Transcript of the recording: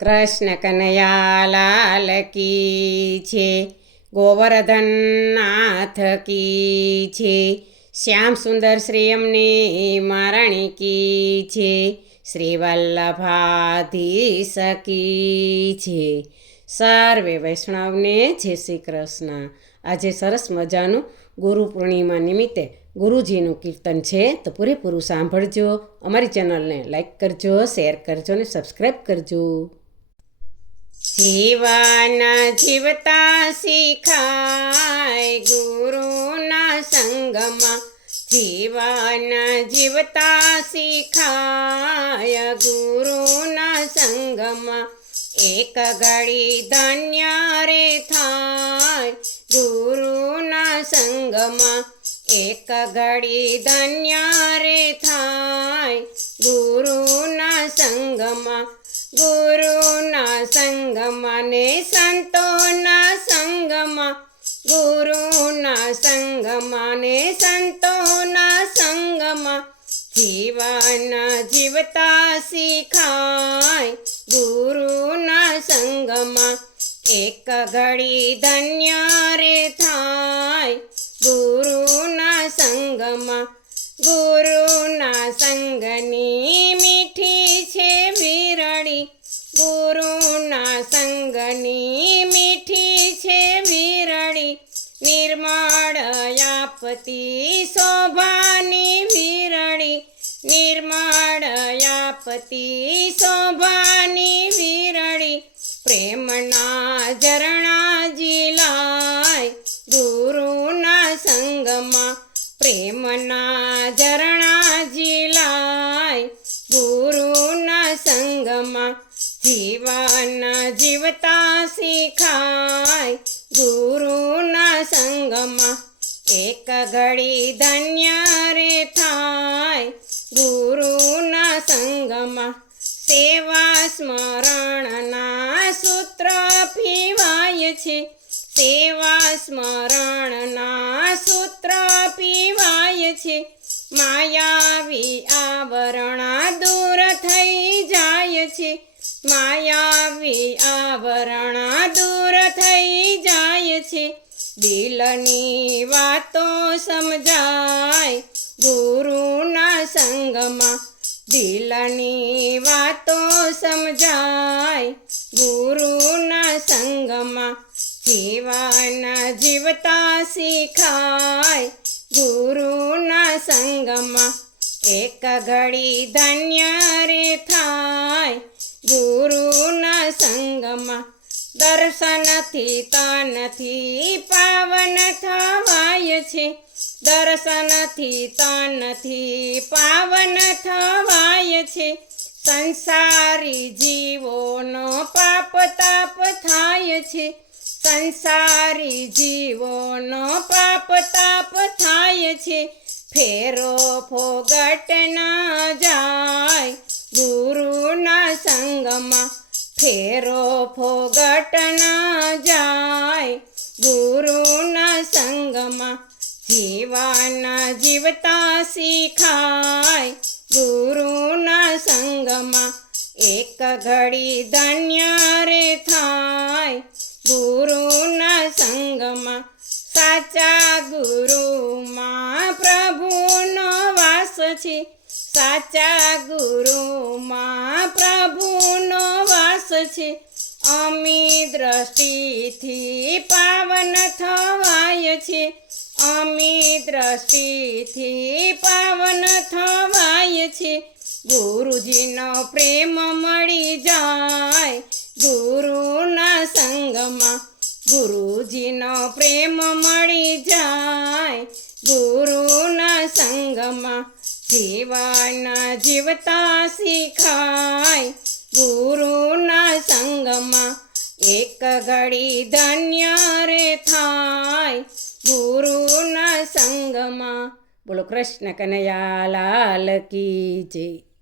કૃષ્ણ કનૈયા લાલ કી છે, ગોવર્ધન નાથ કી છે, શ્યામ સુંદર શ્રી અમને મહારાણી કી છે, શ્રી વલ્લભાધીશ કી છે. સર્વે વૈષ્ણવને જય શ્રી કૃષ્ણ. આજે સરસ મજાનું ગુરુ પૂર્ણિમા નિમિત્તે ગુરુજીનું કીર્તન છે, તો પૂરેપૂરું સાંભળજો. અમારી ચેનલને લાઈક કરજો, શેર કરજો અને સબસ્ક્રાઈબ કરજો. જીવન જીવતા શીખાય ગુરુના સંગમાં, જીવન જીવતા શીખાય ગુરુના સંગમાં, એક ઘડી ધન્ય રે થાય ગુરુના સંગમાં, એક ઘડી ધન્ય રે થાય ગુરુના સંગમાં. ગુરુના સંગમાં ને સંતોના સંગમાં, ગુરુના સંગમાં ને સંતોના સંગમાં, જીવન જીવતા શીખાય ગુરુના સંગમાં, એક ઘડી ધન્ય રે થાય ગુરુના સંગમાં. ગુરુના સંગની મીઠી છે વીરડી, ગુરુના સંગની મીઠી છે વીરડી, નિર્મળ આપતી શોભાની વીરડી, નિર્મળ આપતી શોભાની વીરડી, પ્રેમના ઝરણા ઝીલાય ગુરુના સંગમાં, પ્રેમના ઝરણા ઝીલાય ગુરુના સંગમાં, જીવન જીવતા શીખાય ગુરુના સંગમાં, એક ઘડી ધન્ય રે થાય ગુરુના સંગમાં. સેવા સ્મરણના સૂત્ર પીવાય છે, સેવા સ્મરણના સૂત્ર પીવાય છે, માયાવી આવરણા દૂર થઈ જાય છે, માયાવી આવરણા દૂર થઈ જાય છે, દિલની વાતો સમજાય ગુરુના સંગમાં, દિલની વાતો સમજાય ગુરુના સંગમાં, જીવન જીવતા શીખાય ગુરુના સંગમાં, એક ઘડી ધન્ય રે થાય ગુરુના સંગમાં. દર્શનથી તનથી પાવન થવાય છે, દર્શનથી તનથી પાવન થવાય છે, સંસારી જીવોનો પાપ તાપ થાય છે, સંસારી જીવોનો પાપ તાપ થાય છે, ફેરો ફોગટ ના જાય ગુરુના સંગમાં, ફેરો ફોગટ ના જાય ગુરુના સંગમાં, જીવન જીવતા શીખાય ગુરુના સંગમાં, એક ઘડી ધન્ય રે થાય ગુરુના સંગમાં. સાચા ગુરુમાં પ્રભુનો વાસ છે, સાચા ગુરુમાં પ્રભુનો વાસ છે, અમી દ્રષ્ટિથી પાવન થવાય છે, અમી દ્રષ્ટિથી પાવન થવાય છે, ગુરુજીનો પ્રેમ મળી જાય ગુરુના સંગમાં, ગુરુજીનો પ્રેમ મળી જાય ગુરુના સંગમાં, જીવન જીવતા શીખાય ગુરુના સંગમાં, એક ઘડી ધન્ય રે થાય ગુરુના સંગમાં. બોલો કૃષ્ણ કનૈયા લાલ કી જય.